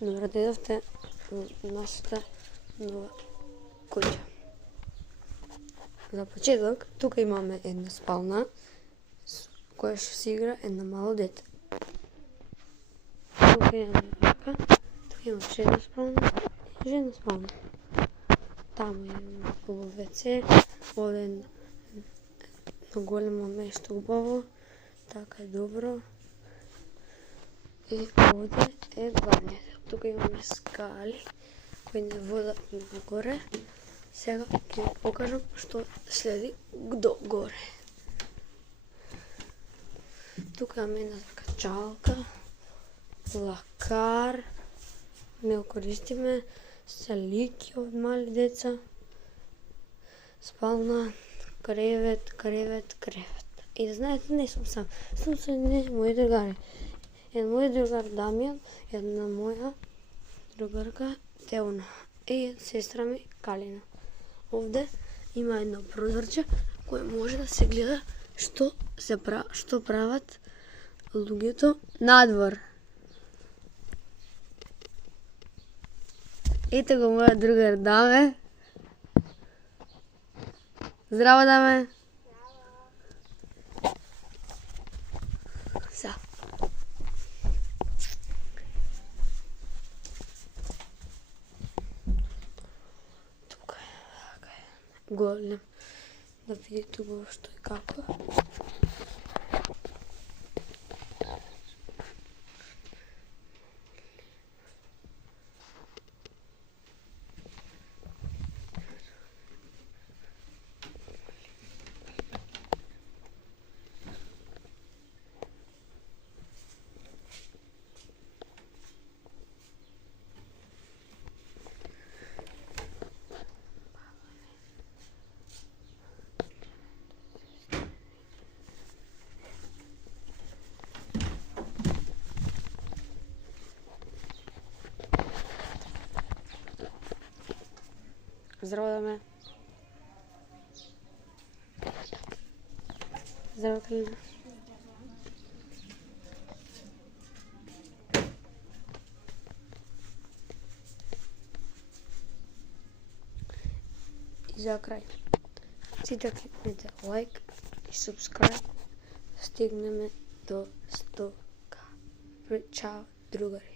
Добро дојдовте во нашата нова куќа. За почеток, тука имаме една спална која што се игра една мало дете. Тука имаме вака, тука има жена спална и жена спална. Таму имаме хубаво WC, овде едно големо место убаво, така добро. И овде е бањето. Тука имаме скали кои не водат нагоре. Сега ќе ви покажам што следи горе. Тука имаме една качалка, лакар, не го користиме, салики од мали деца, спална, кревет. И да знаете, не сум сам, сум со мои другари. Еден мој другар Дамјан, една моја другарка Теона и сестра ми Калина. Овде има едно прозорче кое може да се гледа што прават луѓето надвор. Ете го мојот другар Даме. Здраво, Даме. Са. Тука е голем. Да видите го што и како. Здраво, Даме. Здраво, Калина. И за крај, сите кликнете лайк и subscribe, стигнеме до 100k. Чао, другари.